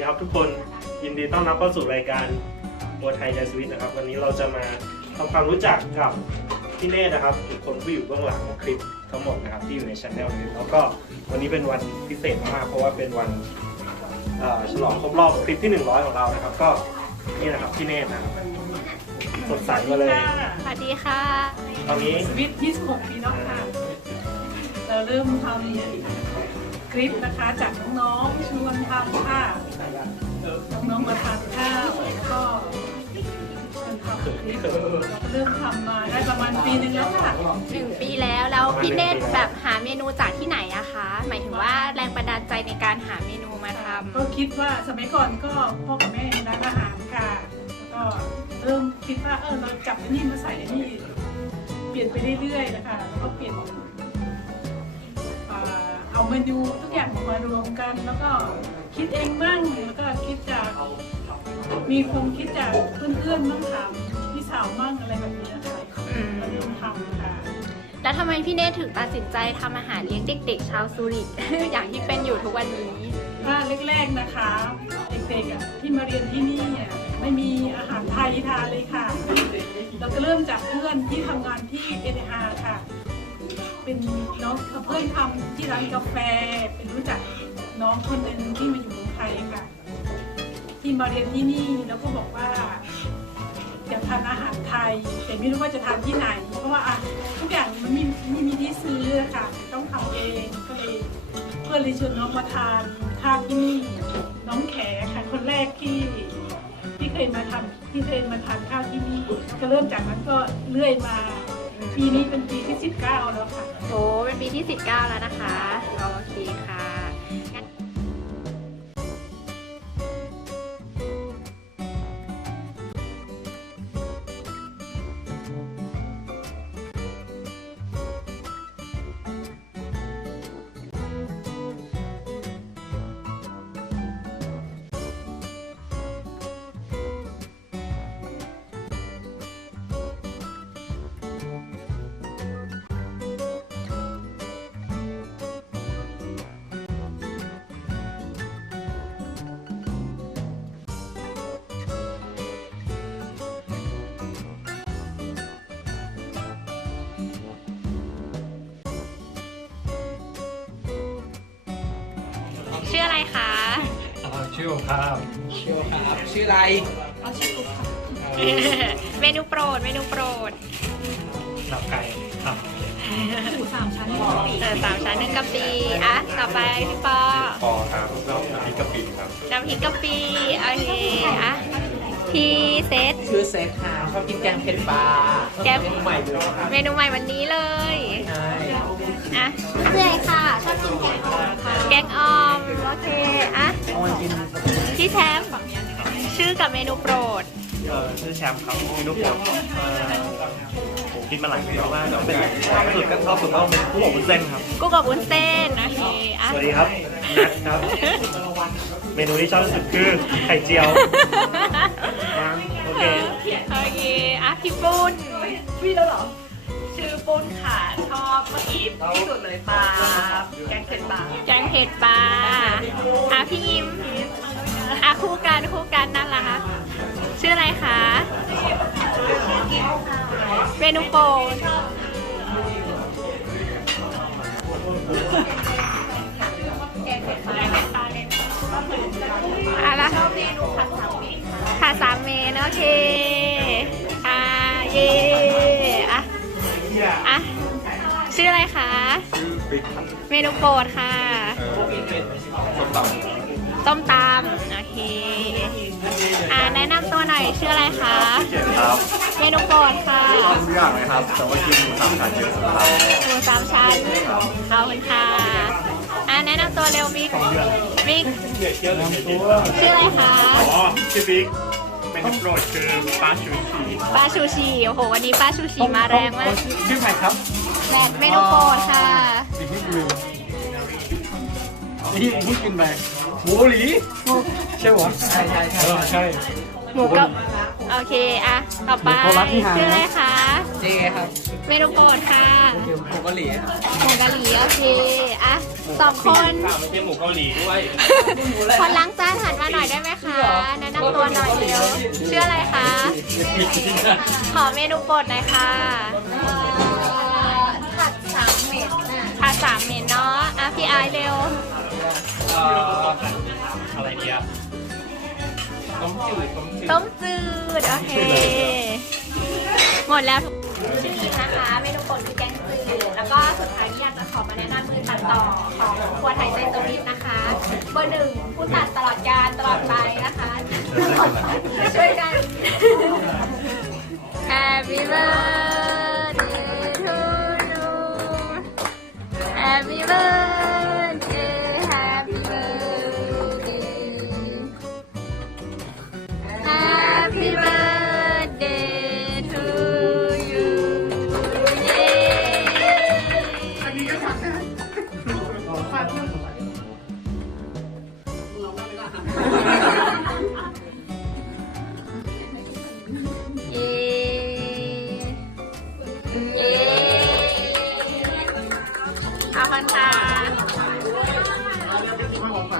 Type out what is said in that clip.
ดีครับทุกคนยินดีต้อนรับเข้าสู่รายการบัวไทยใจสวิตนะครับ วันนี้เราจะมาทำความรู้จักกับพี่เนธนะครับอีกคนผู้อยู่เบื้องหลังคลิปทั้งหมดนะครับที่อยู่ในช anel นี้แล้วก็วันนี้เป็นวันพิเศษมากเพราะว่าเป็นวันเอ่อฉลองครบรอบคลิปที่ 100 ของเรานะครับ ก็นี่นะครับพี่เนธนะครับสดใสมาเลย สวัสดีค่ะ ตอนนี้สวิต26ปีแล้วค่ะ เราเริ่มทำ คลิปนะคะจากน้องๆชวนทำค่ะน้องๆมาทานข้าวแล้วก็ทำคลิปเริ่มทำมาได้ประมาณปีหนึงแล้วค่ะหนึ่งปีแล้วแล้วพี่เนตแบบหาเมนูจากที่ไหนอะคะ หมายถึงว่าแรงบันดาลใจในการหาเมนูมาทำก็คิดว่าสมัยก่อนก็พ่อกับแม่ร้านอาหารค่ะแล้วก็เริ่มคิดว่าเออเราจับนนี่มาใส่นนี่เปลี่ยนไปเรื่อยๆนะคะแล้วก็เปลี่ยน เอาเมนูทุกอย่างมารวมกัน แล้วก็คิดเองบ้างแล้วก็คิดจากมีความคิดจากเพื่อนๆบ้างถามพี่สาวบ้างอะไรแบบนี้ค่ะอืมก็เริ่มทำค่ะแล้วทำไมพี่เนตถึงตัดสินใจทำอาหารเลี้ยงเด็ก ๆ ชาวซูริก อย่างที่เป็นอยู่ทุกวันนี้ถ้าแรกๆนะคะ เด็กๆอะที่มาเรียนที่นี่อะไม่มีอาหารไทยทานเลยค่ะ เราก็เริ่มจากเพื่อนที่ทำงานที่เอเาค่ะ เป็นน้องเพื่อนทำที่ร้านกาแฟ เป็นรู้จักน้องคนหนึ่งที่มาอยู่เมืองไทยค่ะ ที่มาเรียนที่นี่แล้วก็บอกว่าอยากทานอาหารไทย แต่ไม่รู้ว่าจะทานที่ไหน เพราะว่าอะทุกอย่างมันไม่ไม่มีที่ซื้อค่ะ ต้องทำเองก็เลยเพื่อนเลยชวนน้องมาทานข้าวที่นี่น้องแขค่ะคนแรกที่ที่เคยมาทำที่เคยมาทานข้าวที่นี่ก็เริ่มจากนั้นก็เรื่อยมา ปีนี้เป็นปีที่ 19 แล้วค่ะ โอ้เป็นปีที่ 19 แล้วนะคะ โอเคค่ะ ชื่ออะไรคะชื่อครับชื่อครับชื่ออะไรเมนูโปรดเมนูโปรดหนับไก่ครับหมูสามชั้นเออสามชั้นหนึ่งกะปิอะต่อไปพี่ปอปอครับก็พริกกะปิครับน้ำพริกกะปิโอเคอะพี่เซตชื่อเซธค่ะชอบกินแกงเผ็ดปลาแกงเมนูใหม่เลยครับเมนูใหม่วันนี้เลยใช่อะเพื่อยค่ะชอบกินแกงอ่อมค่ะแกงอ่อม โอเค อะ เอามากินพี่แชมป์ชื่อกับเมนูโปรด เออชื่อแชมป์ครับเมนูโปรดเอ่อผมกินมาหลายปีมากแล้วเป็นชอบสุดก็ชอบสุดต้องเป็นกุ้งอบวุ้นเส้นครับกุ้งกับวุ้นเส้นโอเคอะสวัสดีครับนัทครับ เมนูที่ชอบที่สุดคือไข่เจียวครับโอเคโอเคอะพี่ปุ้นพี่แล้วเหรอ ชื่อปุ้นค่ะ ชอบเมื่อกี้ที่สุดเลยปลาแกงเผ็ดปลาแกงเผ็ดปลาอะพี่ยิ้มอะคู่กันคู่กันนั่นละคะชื่ออะไรคะเมนูโปรดอะไรชอบเมนูผัดสามเมนผัดสามเมนโอเค อ่าเย่อะอะ ชื่ออะไรคะ ชื่อบิ๊กครับเมนูโปรดค่ะเอ่อส้มตำต้มตำโอเค อ่าแนะนำตัวหน่อยชื่ออะไรคะเจ็ดครับเมนูโปรดค่ะชอบทุกอย่างเลยครับ แต่ว่ากินหมูสามชั้นเยอะสุดครับหมูสามชั้นขอบคุณค่ะ อ่าแนะนำตัวเร็วบิ๊กบิ๊กชื่ออะไรคะ อ๋อชื่อบิ๊กเมนูโปรดคือปลาชูชีป้าชูชีโอ้โหวันนี้ป้าชูชีมาแรงมาก ชื่อใครครับ แบบเมนูโปรดค่ะ สิ่งที่ลืมที่ผมเพิ่งกินไปหมูเกาหลีใช่หรอใช่ใช่ใช่ใช่หมูกับโอเคอะต่อไปหมูโคราชที่หาชื่ออะไรคะเจ๊ครับเมนูโปรดค่ะหมูเกาหลีครับหมูกะหรี่โอเคอะสองคนข้าวไม่ใช่หมูเกาหลีด้วยคนล้างจานหันมาหน่อยได้ไหมคะแนะนำตัวหน่อยเร็วชื่ออะไรคะขอเมนูโปรดหน่อยค่ะ สามเมนเนาะอะพี่ไอซ์เร็ว เอ่ออะไรดีอะต้มจืดต้มจืดต้มจืด โอเค หมดแล้วทุกชื่ออีกนะคะเมนูโปรดคือแกงจืดแล้วก็สุดท้ายที่อยากจะขอมาแนะนำคือตัดต่อของครัวไทยใจสวิตนะคะเบอร์หนึ่งผู้ตัดตลอดการตลอดไปนะคะช่วยกัน Happy birthday ข